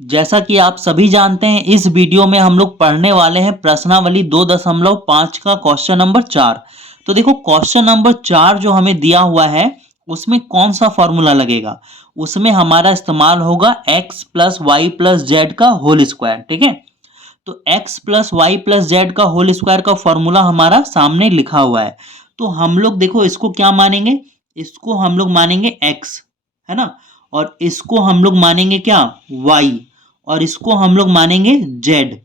जैसा कि आप सभी जानते हैं, इस वीडियो में हम लोग पढ़ने वाले हैं प्रश्नावली 2.5 का क्वेश्चन नंबर 4। तो देखो क्वेश्चन नंबर 4 जो हमें दिया हुआ है उसमें कौन सा फॉर्मूला लगेगा। उसमें हमारा इस्तेमाल होगा x plus Y plus Z का होल स्क्वायर। ठीक है, तो x plus Y plus Z का होल स्क्वायर का फॉर्मूला हमारा सामने लिखा हुआ है। तो हम लोग देखो इसको क्या मानेंगे, इसको हम लोग मानेंगे x, है ना, और इसको हम लोग मानेंगे क्या, y, और इसको हम लोग मानेंगे z।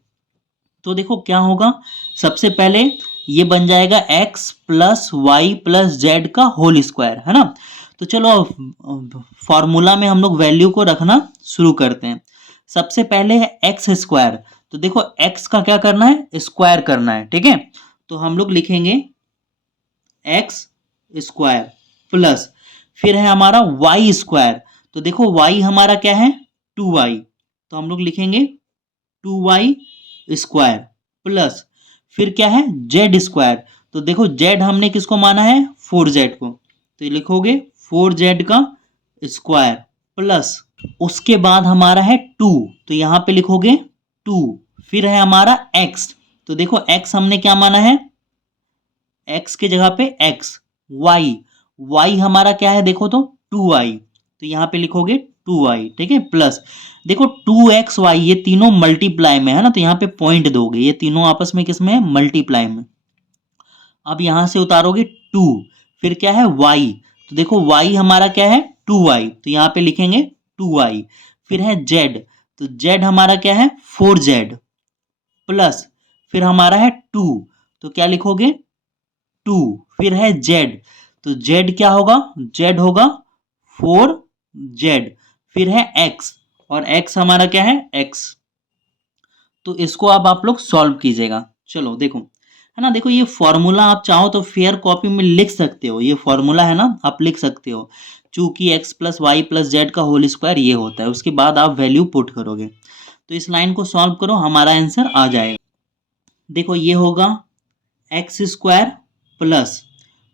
तो देखो क्या होगा, सबसे पहले ये बन जाएगा x plus Y plus Z का होल स्क्वायर, है ना। तो चलो फॉर्मूला में हम लोग वैल्यू को रखना शुरू करते हैं। सबसे पहले है एक्स स्क्वायर। तो देखो x का क्या करना है, स्क्वायर करना है। ठीक है, तो हम लोग लिखेंगे एक्स स्क्वायर प्लस, फिर है हमारा वाई स्क्वायर। तो देखो y हमारा क्या है, 2y, तो हम लोग लिखेंगे 2y स्क्वायर प्लस, फिर क्या है जेड स्क्वायर। तो देखो जेड हमने किसको माना है, 4z को, तो ये लिखोगे 4z का स्क्वायर प्लस, उसके बाद हमारा है 2, तो यहां पे लिखोगे 2, फिर है हमारा x। तो देखो x हमने क्या माना है, x के जगह पे x, y हमारा क्या है देखो तो 2y, तो यहां पे लिखोगे 2y। ठीक है, प्लस देखो 2xy, ये तीनों मल्टीप्लाई में है ना, तो यहां पे पॉइंट दोगे, ये तीनों आपस में किसमें है, मल्टीप्लाई में। अब यहां से उतारोगे 2, फिर क्या है y, तो देखो y हमारा क्या है 2y, तो यहां पे लिखेंगे 2y, फिर है z, तो z हमारा क्या है 4z प्लस, फिर हमारा है 2, तो क्या लिखोगे 2, फिर है z, तो z क्या होगा, z होगा 4z, फिर है x, और x हमारा क्या है x। तो इसको अब आप लोग सॉल्व कीजिएगा। चलो देखो, है ना, देखो ये फॉर्मूला आप चाहो तो फेयर कॉपी में लिख सकते हो, ये फॉर्मूला है ना, आप लिख सकते हो, चूंकि x plus Y plus Z का होल स्क्वायर ये होता है, उसके बाद आप वैल्यू पुट करोगे। तो इस लाइन को सॉल्व करो, हमारा आंसर आ जाएगा। देखो ये होगा एक्स स्क्वायर प्लस,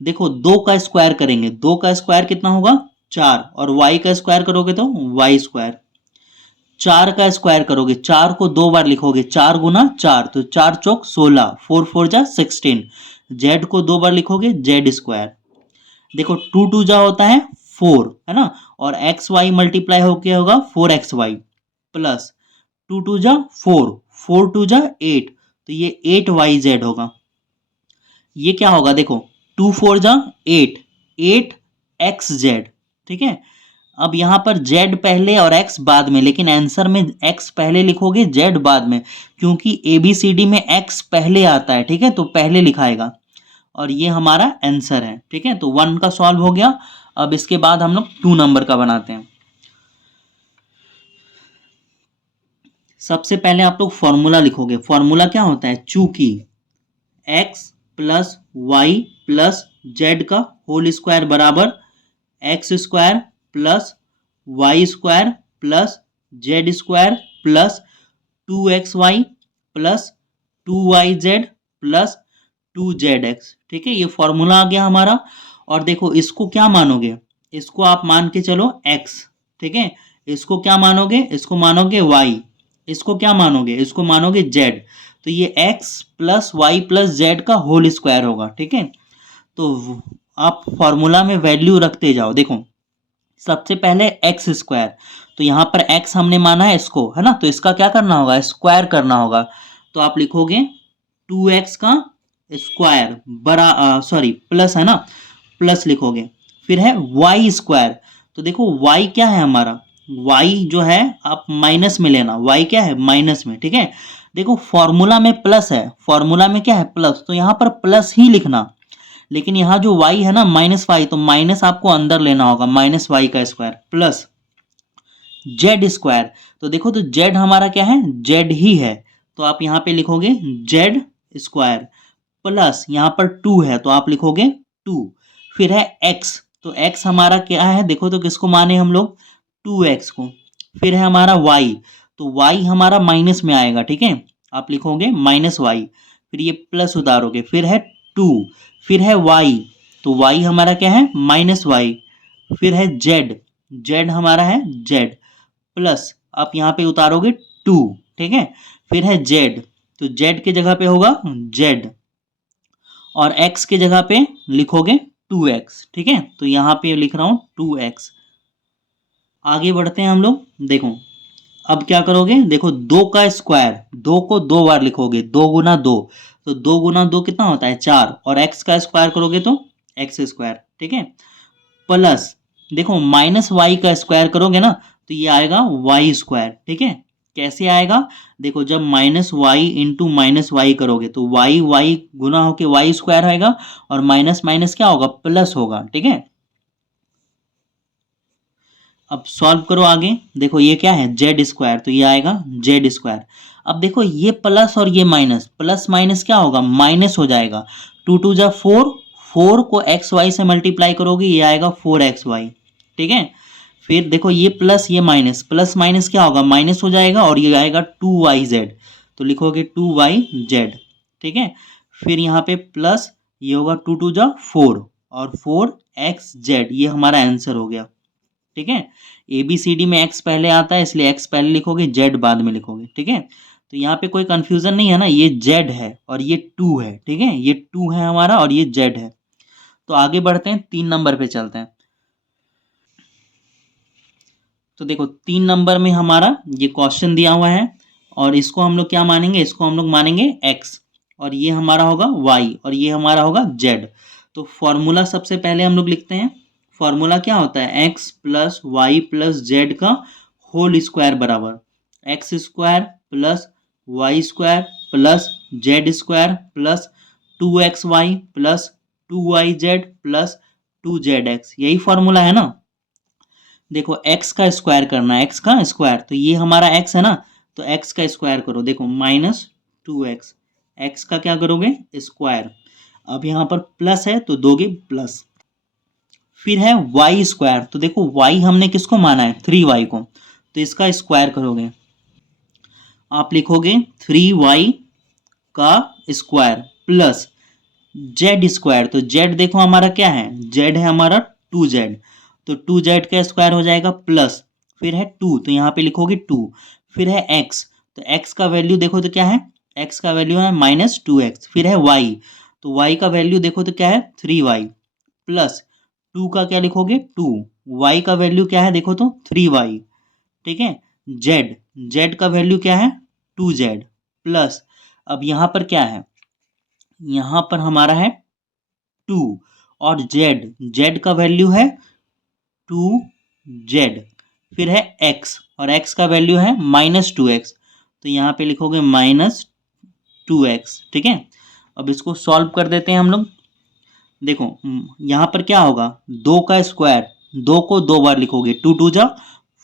देखो 2 का स्क्वायर करेंगे, 2 का स्क्वायर कितना होगा 4, और y का स्क्वायर करोगे तो वाई स्क्वायर, 4 का स्क्वायर करोगे, 4 को 2 बार लिखोगे, 4 गुना 4, तो 4 चौक 16, 4 4 जा 16, z को 2 बार लिखोगे जेड स्क्वायर, देखो 2 2 जा होता है 4, है ना, और एक्स वाई मल्टीप्लाई होके होगा 4xy प्लस 2 2 जा 4, 4 2 जा 8, तो ये 8yz होगा। ये क्या होगा देखो 2 4 जा 8, 8xz। ठीक है, अब यहां पर z पहले और x बाद में, लेकिन आंसर में x पहले लिखोगे z बाद में, क्योंकि ABCD में x पहले आता है। ठीक है, तो पहले लिखाएगा, और ये हमारा आंसर है। ठीक है, तो 1 का सॉल्व हो गया। अब इसके बाद हम लोग 2 नंबर का बनाते हैं। सबसे पहले आप लोग फॉर्मूला लिखोगे। फॉर्मूला क्या होता है, चूंकि x plus Y plus Z का होल स्क्वायर बराबर X square plus Y square plus Z square plus 2xy plus 2yz plus 2zx। ठीक है, ये फॉर्मूला आ गया हमारा। और देखो इसको क्या मानोगे, इसको आप मान के चलो x। ठीक है, इसको क्या मानोगे, इसको मानोगे y, इसको क्या मानोगे, इसको मानोगे z, तो ये x plus Y plus Z का होल स्क्वायर होगा। ठीक है, तो आप फॉर्मूला में वैल्यू रखते जाओ। देखो सबसे पहले एक्स स्क्वायर, तो यहाँ पर x हमने माना है इसको, है ना, तो इसका क्या करना होगा, स्क्वायर करना होगा, तो आप लिखोगे 2x का स्क्वायर बड़ा सॉरी प्लस, है ना, प्लस लिखोगे, फिर है y स्क्वायर। तो देखो y क्या है हमारा, y जो है आप माइनस में लेना, y क्या है माइनस में। ठीक है, देखो फॉर्मूला में प्लस है, फॉर्मूला में क्या है प्लस, तो यहाँ पर प्लस ही लिखना, लेकिन यहाँ जो y है ना माइनस वाई, तो माइनस आपको अंदर लेना होगा, माइनस वाई का स्क्वायर प्लस जेड स्क्वायर। तो देखो तो जेड हमारा क्या है, जेड ही है, तो आप यहाँ पे लिखोगे जेड स्क्वायर प्लस यहाँ पर 2 है, तो आप लिखोगे 2, फिर है x, तो x हमारा क्या है देखो तो किसको माने हम लोग 2x को, फिर है हमारा y, तो y हमारा माइनस में आएगा। ठीक है, आप लिखोगे माइनस वाई, फिर ये प्लस उतारोगे, फिर है 2, फिर है y, तो y हमारा क्या है माइनस वाई, फिर है z, z हमारा है z प्लस, आप यहाँ पे उतारोगे 2, ठीक है। फिर है z, तो z के जगह पे होगा z, और x के जगह पे लिखोगे 2x, ठीक है। तो यहाँ पे लिख रहा हूँ 2x। आगे बढ़ते हैं हम लोग। देखो अब क्या करोगे, देखो 2 का स्क्वायर, 2 को 2 बार लिखोगे, 2 गुना 2, तो 2 गुना 2 कितना होता है 4, और x का स्क्वायर करोगे तो x स्क्वायर, ठीक है। प्लस देखो माइनस वाई का स्क्वायर करोगे ना तो ये आएगा वाई स्क्वायर, ठीक है। कैसे आएगा, देखो जब minus Y into minus Y करोगे तो वाई वाई गुना होके वाई स्क्वायर आएगा, और माइनस माइनस क्या होगा, प्लस होगा, ठीक है। अब सॉल्व करो आगे। देखो ये क्या है जेड स्क्वायर, तो ये आएगा जेड स्क्वायर। अब देखो ये प्लस और ये माइनस, प्लस माइनस क्या होगा, माइनस हो जाएगा। 2 2 जा 4, 4 को एक्स वाई से मल्टीप्लाई करोगे ये आएगा 4xy, ठीक है। फिर देखो ये प्लस ये माइनस, प्लस माइनस क्या होगा, माइनस हो जाएगा, और ये आएगा 2yz, तो लिखोगे 2yz, ठीक है। फिर यहाँ पे प्लस ये होगा 2 2 जा 4, और 4xz, ये हमारा आंसर हो गया, ठीक है। ए बी सी डी में एक्स पहले आता है इसलिए एक्स पहले लिखोगे, जेड बाद में लिखोगे, ठीक है। तो यहाँ पे कोई कंफ्यूजन नहीं है ना, ये जेड है और ये 2 है, ठीक है, ये 2 है हमारा और ये जेड है। तो आगे बढ़ते हैं, 3 नंबर पे चलते हैं। तो देखो 3 नंबर में हमारा ये क्वेश्चन दिया हुआ है, और इसको हम लोग क्या मानेंगे, इसको हम लोग मानेंगे एक्स, और ये हमारा होगा वाई, और ये हमारा होगा जेड। तो फॉर्मूला सबसे पहले हम लोग लिखते हैं। फॉर्मूला क्या होता है, X plus Y plus Z का होल स्क्वायर बराबर X square plus Y square plus Z square plus 2xy plus 2yz plus 2zx, यही फॉर्मूला है ना। देखो x का स्क्वायर करना है, x का स्क्वायर, तो ये हमारा x है ना, तो x का स्क्वायर करो। देखो माइनस 2x, x का क्या करोगे स्क्वायर। अब यहाँ पर प्लस है तो दोगे प्लस। फिर है वाई स्क्वायर, तो देखो y हमने किसको माना है 3y को, तो इसका स्क्वायर करोगे, आप लिखोगे 3y का स्क्वायर प्लस जेड स्क्वायर, तो जेड देखो हमारा क्या है, जेड है हमारा 2z, तो 2z का स्क्वायर हो जाएगा प्लस, फिर है 2, तो यहाँ पे लिखोगे 2, फिर है x, तो x का वैल्यू देखो तो क्या है, x का वैल्यू है -2x, फिर है y, तो y का वैल्यू देखो तो क्या है 3y प्लस 2 का क्या लिखोगे 2, y का वैल्यू क्या है देखो तो 3y, ठीक है। z का वैल्यू क्या है 2z प्लस, अब यहाँ पर क्या है, यहाँ पर हमारा है 2, और z का वैल्यू है 2z, फिर है x, और x का वैल्यू है -2x, तो यहाँ पे लिखोगे -2x, ठीक है। अब इसको सॉल्व कर देते हैं हम लोग। देखो यहाँ पर क्या होगा, 2 का स्क्वायर, 2 को 2 बार लिखोगे, 2 2 जा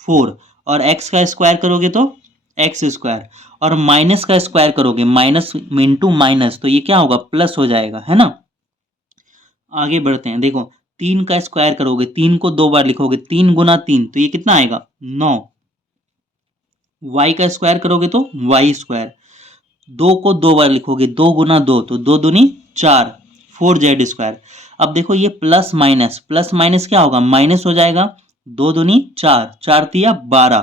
4, और x का स्क्वायर करोगे तो एक्स स्क्वायर, और माइनस का स्क्वायर करोगे माइनस इंटू माइनस, तो ये क्या होगा प्लस हो जाएगा, है ना। आगे बढ़ते हैं। देखो 3 का स्क्वायर करोगे, 3 को 2 बार लिखोगे, 3 गुना 3, तो ये कितना आएगा 9। y का स्क्वायर करोगे तो वाई स्क्वायर, 2 को 2 बार लिखोगे, 2 गुना 2, तो 2 दूनी 4, 4z स्क्वायर। अब देखो ये प्लस माइनस क्या होगा, माइनस हो जाएगा, 2 दूनी 4, 4 तिया 12,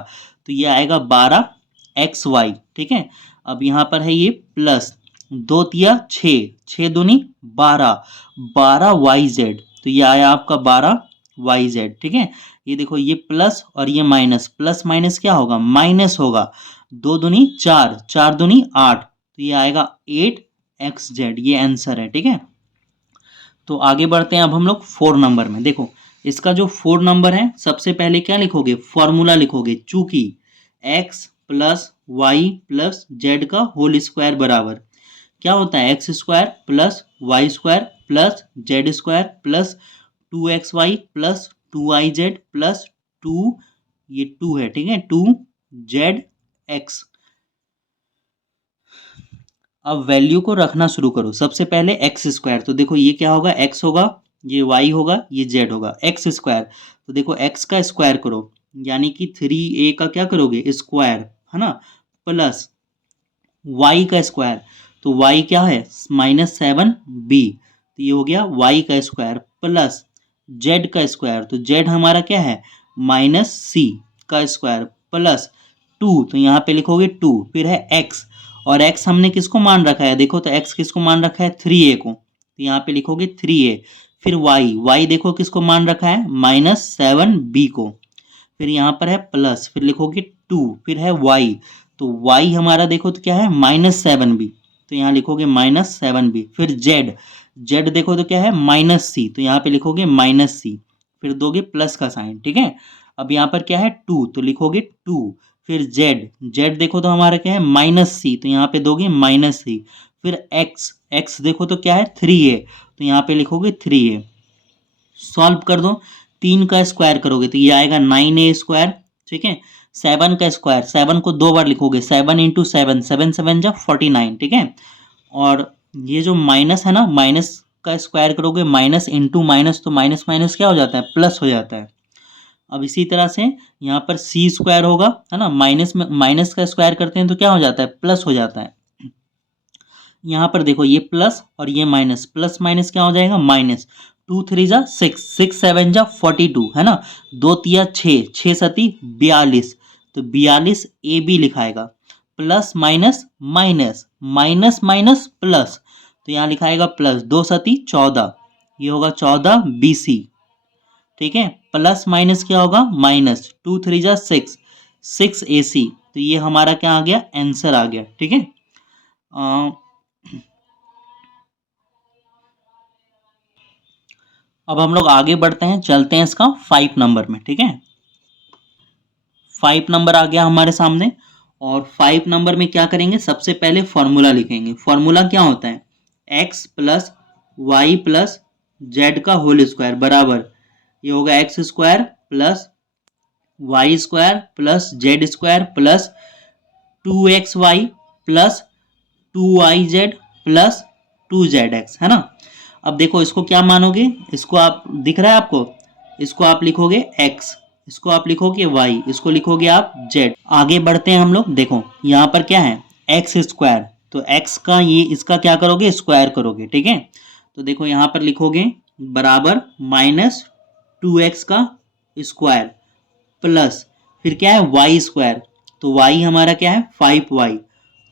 तो ये आएगा 12xy, ठीक है। अब यहाँ पर है ये प्लस 2 तिया 6, 6 दूनी 12, 12yz, तो ये आया आपका 12yz, ठीक है। ये देखो ये प्लस और ये माइनस, प्लस माइनस क्या होगा, माइनस होगा, 2 दूनी 4, 4 दूनी 8, तो ये आएगा 8xz, ये आंसर है, ठीक है। तो आगे बढ़ते हैं अब हम लोग 4 नंबर में। देखो इसका जो 4 नंबर है, सबसे पहले क्या लिखोगे, फॉर्मूला लिखोगे, चूंकि x plus Y plus Z का होल स्क्वायर बराबर क्या होता है, X square plus Y square plus Z square plus 2xy plus 2yz plus 2, ये 2 है, ठीक है, 2zx। अब वैल्यू को रखना शुरू करो। सबसे पहले एक्स स्क्वायर, तो देखो ये क्या होगा, एक्स होगा, ये वाई होगा, ये जेड होगा, एक्स स्क्वायर, तो देखो एक्स का स्क्वायर करो, यानी कि 3a का क्या करोगे स्क्वायर, है ना, प्लस वाई का स्क्वायर, तो वाई क्या है -7b, तो ये हो गया वाई का स्क्वायर प्लस जेड का स्क्वायर, तो जेड हमारा क्या है -c का स्क्वायर प्लस टू, तो यहाँ पे लिखोगे 2, फिर है x, और x हमने किसको मान रखा है, देखो तो x किसको मान रखा है 3a को, तो यहाँ पे लिखोगे 3a, फिर y देखो किसको मान रखा है -7b को, फिर यहाँ पर है प्लस, फिर लिखोगे 2, फिर है y, तो y हमारा देखो तो क्या है -7b, तो यहाँ लिखोगे -7b, फिर z देखो तो क्या है -c, तो यहाँ पे लिखोगे -c, फिर दोगे प्लस का साइन, ठीक है। अब यहाँ पर क्या है 2, तो लिखोगे 2, फिर z देखो तो हमारा क्या है -c, तो यहाँ पे दोगे -c, फिर x देखो तो क्या है 3a, तो यहाँ पे लिखोगे 3a। सॉल्व कर दो, 3 का स्क्वायर करोगे तो ये आएगा 9a स्क्वायर, ठीक है। 7 का स्क्वायर, 7 को 2 बार लिखोगे, 7 इंटू 7, 7 7 जा 49, ठीक है। और ये जो माइनस है ना, माइनस का स्क्वायर करोगे, माइनस इंटू माइनस, तो माइनस माइनस क्या हो जाता है, प्लस हो जाता है। अब इसी तरह से यहाँ पर सी स्क्वायर होगा, है ना, माइनस में माइनस का स्क्वायर करते हैं तो क्या हो जाता है, प्लस हो जाता है। यहाँ पर देखो ये प्लस और ये माइनस, प्लस माइनस क्या हो जाएगा, माइनस, 2 3 जा 6, 6 7 जा 42, है ना, 2 तिया 6, 6 सती 42, तो 42 ए बी लिखाएगा, plus minus minus, minus minus plus, तो यहाँ लिखाएगा प्लस, 2 सती 14, ये होगा 14 बी सी, ठीक है। प्लस माइनस क्या होगा, माइनस, 2 3 जा 6, 6 ए सी, तो ये हमारा क्या आ गया, आंसर आ गया, ठीक है। अब हम लोग आगे बढ़ते हैं, चलते हैं इसका 5 नंबर में, ठीक है। 5 नंबर आ गया हमारे सामने, और 5 नंबर में क्या करेंगे, सबसे पहले फॉर्मूला लिखेंगे। फॉर्मूला क्या होता है, x plus Y plus Z का होल स्क्वायर बराबर, ये होगा X square plus Y square plus Z square plus 2xy plus 2yz plus 2zx, है ना। अब देखो इसको क्या मानोगे, इसको आप, दिख रहा है आपको, इसको आप लिखोगे x, इसको आप लिखोगे y, इसको लिखोगे आप z। आगे बढ़ते हैं हम लोग, देखो यहाँ पर क्या है एक्स स्क्वायर, तो x का ये इसका क्या करोगे, स्क्वायर करोगे, ठीक है। तो देखो यहाँ पर लिखोगे बराबर -2x का स्क्वायर प्लस, फिर क्या है वाई स्क्वायर, तो y हमारा क्या है 5y,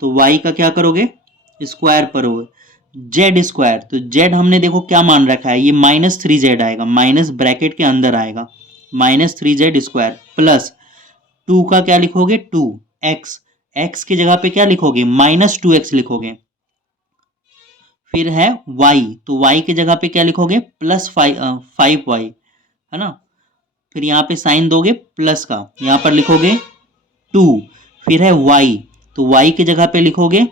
तो y का क्या करोगे, स्क्वायर करोगे, जेड स्क्वायर, तो जेड हमने देखो क्या मान रखा है, ये -3z आएगा, माइनस ब्रैकेट के अंदर आएगा, -3z स्क्वायर प्लस 2 का क्या लिखोगे 2x, x की जगह पे क्या लिखोगे -2x लिखोगे, फिर है y, तो y की जगह पे क्या लिखोगे +5y, है ना, फिर यहाँ पे साइन दोगे प्लस का, यहाँ पर लिखोगे 2, फिर है y, तो y की जगह पे लिखोगे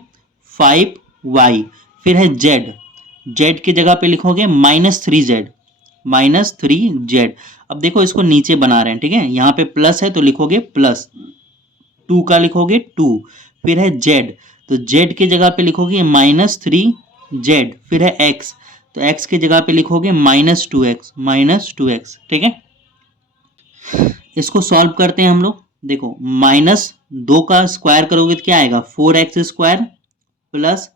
5y, फिर है z की जगह पे लिखोगे -3z, -3z। अब देखो इसको नीचे बना रहे हैं, ठीक है, यहाँ पे प्लस है तो लिखोगे प्लस, 2 का लिखोगे 2, फिर है z, तो z की जगह पे लिखोगे -3z, फिर है x, तो x की जगह पे लिखोगे -2x, ठीक है। इसको सॉल्व करते हैं हम लोग, देखो -2 का स्क्वायर करोगे तो क्या आएगा 4x स्क्वायर प्लस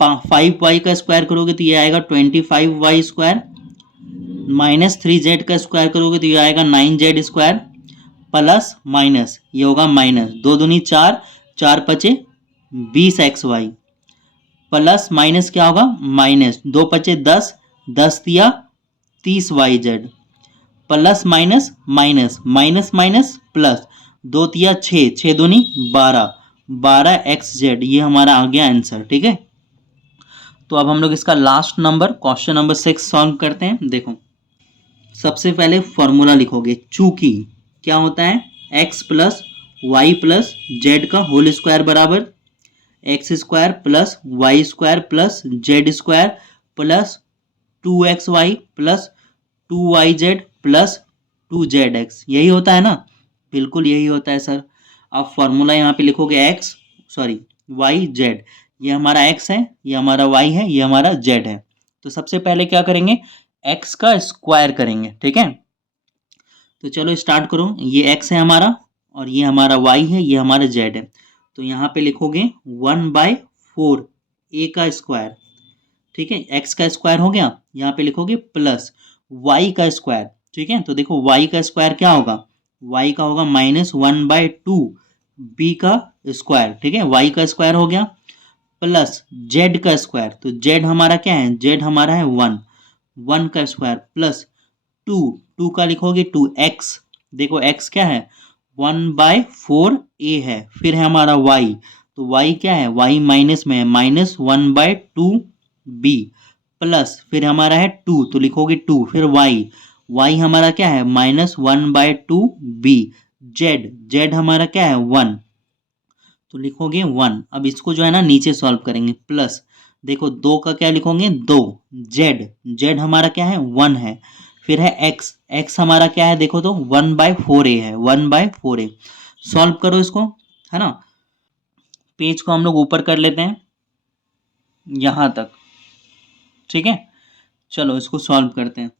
5y का स्क्वायर करोगे तो ये आएगा 25y स्क्वायर, -3z का स्क्वायर करोगे तो ये आएगा 9z स्क्वायर, प्लस माइनस ये होगा माइनस, 2 दूनी 4, 4 पचे 20xy, प्लस माइनस क्या होगा माइनस, 2 पचे 10, 10 तिया 30yz, plus minus minus, minus minus plus, 2 तिया 6, 6 दूनी 12, 12xz, ये हमारा आ गया आंसर, ठीक है। तो अब हम लोग इसका last number, question number 6 solve करते हैं। देखो सबसे पहले फॉर्मूला लिखोगे, चूंकि क्या होता है x plus Y plus Z का होल स्क्वायर बराबर X square plus Y square plus Z square plus 2xy plus 2yz plus 2zx, यही होता है ना, बिल्कुल यही होता है सर। अब फॉर्मूला यहाँ पे लिखोगे वाई जेड, ये हमारा x है, ये हमारा y है, ये हमारा z है। तो सबसे पहले क्या करेंगे, x का स्क्वायर करेंगे, ठीक है। तो चलो स्टार्ट करो, ये x है हमारा और ये हमारा y है, ये हमारा z है। तो यहाँ पे लिखोगे 1/4 a का स्क्वायर, ठीक है, x का स्क्वायर हो गया, यहाँ पे लिखोगे प्लस y का स्क्वायर, ठीक है। तो देखो y का स्क्वायर क्या होगा, y का होगा -1/2 बी का स्क्वायर, ठीक है, वाई का स्क्वायर हो गया, प्लस जेड का स्क्वायर, तो जेड हमारा क्या है, जेड हमारा है 1, 1 का स्क्वायर प्लस 2, 2 का लिखोगे 2x, देखो x क्या है 1/4 a है, फिर है हमारा y, तो y क्या है, y माइनस में है, -1/2b प्लस फिर हमारा है 2, तो लिखोगे 2, फिर y हमारा क्या है -1/2b, z हमारा क्या है 1, तो लिखोगे 1। अब इसको जो है ना नीचे सॉल्व करेंगे, प्लस देखो 2 का क्या लिखोगे 2, जेड हमारा क्या है 1 है, फिर है एक्स हमारा क्या है, देखो तो 1/4a है, 1/4a, सॉल्व करो इसको, है ना। पेज को हम लोग ऊपर कर लेते हैं यहां तक, ठीक है। चलो इसको सॉल्व करते हैं।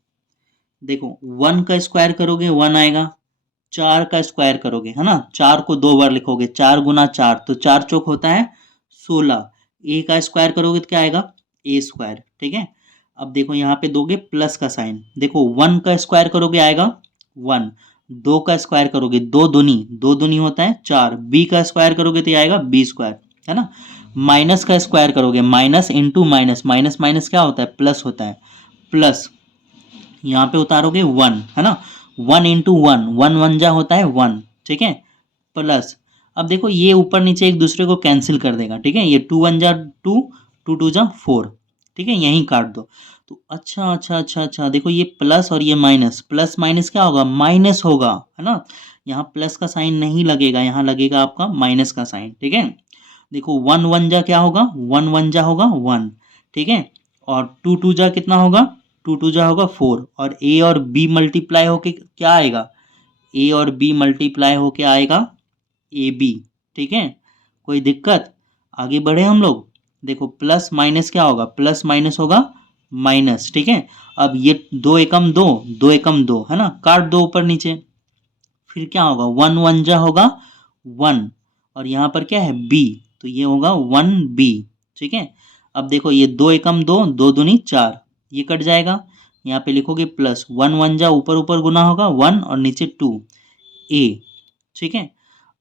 देखो 1 का स्क्वायर करोगे 1 आएगा, 4 का स्क्वायर करोगे, है ना, 4 को 2 बार लिखोगे, 4 गुना 4, तो 4 चौक होता है 16, ए का स्क्वायर करोगे तो क्या आएगा ए स्क्वायर, ठीक है। अब देखो यहाँ पे दोगे प्लस का साइन, देखो 1 का स्क्वायर करोगे आएगा 1, 2 का स्क्वायर करोगे 2 दूनी होता है 4, बी का स्क्वायर करोगे तो ये आएगा बी स्क्वायर, है ना। माइनस का स्क्वायर करोगे, minus into minus, minus minus क्या होता है प्लस होता है, प्लस यहाँ पे उतारोगे 1, है ना, 1 इंटू 1, 1 जा होता है 1, ठीक है, प्लस अब देखो ये ऊपर नीचे एक दूसरे को कैंसिल कर देगा, ठीक है, ये 2 1 जा 2, 2 2 जा 4, ठीक है, यहीं काट दो। तो अच्छा अच्छा अच्छा अच्छा, देखो ये प्लस और ये माइनस, प्लस माइनस क्या होगा माइनस होगा, है ना, यहाँ प्लस का साइन नहीं लगेगा, यहाँ लगेगा आपका माइनस का साइन, ठीक है। देखो 1 1 जा क्या होगा 1 1 जा होगा 1, ठीक है, और 2 2 जा कितना होगा 2 2 जा होगा 4, और ए और बी मल्टीप्लाई होके क्या आएगा, ए और बी मल्टीप्लाई होके आएगा ए बी, ठीक है। कोई दिक्कत, आगे बढ़े हम लोग। देखो प्लस माइनस क्या होगा, प्लस माइनस होगा माइनस, ठीक है। अब ये 2 एकम 2, 2 एकम 2, है ना, काट दो ऊपर नीचे, फिर क्या होगा 1 1 जा होगा 1, और यहाँ पर क्या है बी, तो ये होगा 1b, ठीक है। अब देखो ये 2 एकम 2, 2 दूनी 4, ये कट जाएगा, यहाँ पे लिखोगे प्लस 1 1 जा ऊपर ऊपर गुना होगा 1 और नीचे 2 a, ठीक है।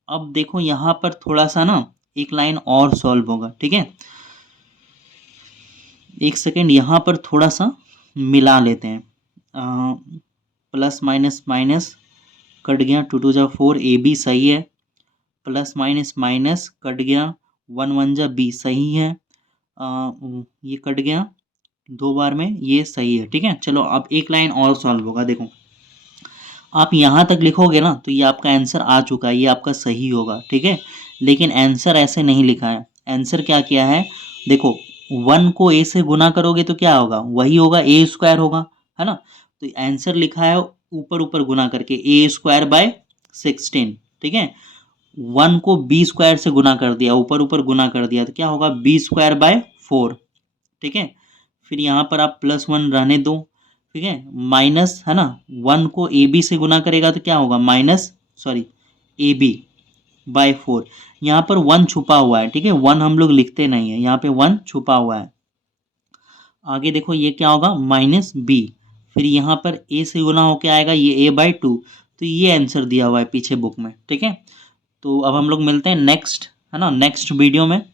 अब देखो यहाँ पर थोड़ा सा ना एक लाइन और सॉल्व होगा, ठीक है, एक सेकेंड यहाँ पर थोड़ा सा मिला लेते हैं, प्लस माइनस माइनस कट गया, 2 2 जा 4, ए बी सही है, प्लस माइनस माइनस कट गया, 1 1 जा बी सही है, ये कट गया 2 बार में, ये सही है, ठीक है। चलो अब एक लाइन और सॉल्व होगा, देखो आप यहाँ तक लिखोगे ना तो ये आपका आंसर आ चुका है, ये आपका सही होगा, ठीक है। लेकिन आंसर ऐसे नहीं लिखा है, आंसर क्या किया है, देखो 1 को a से गुना करोगे तो क्या होगा, वही होगा ए स्क्वायर होगा, है ना। तो आंसर लिखा है ऊपर ऊपर गुना करके a² बाय 16, ठीक है। 1 को b स्क्वायर से गुना कर दिया, ऊपर ऊपर गुना कर दिया, तो क्या होगा b² बाय 4, ठीक है। फिर यहाँ पर आप +1 रहने दो, ठीक है, माइनस, है ना, 1 को ए बी से गुना करेगा तो क्या होगा ab/4, यहाँ पर 1 छुपा हुआ है, ठीक है, 1 हम लोग लिखते नहीं है, यहाँ पे 1 छुपा हुआ है। आगे देखो ये क्या होगा -b, फिर यहाँ पर a से गुना होके आएगा ये a/2, तो ये आंसर दिया हुआ है पीछे बुक में, ठीक है। तो अब हम लोग मिलते हैं नेक्स्ट, है ना, नेक्स्ट वीडियो में।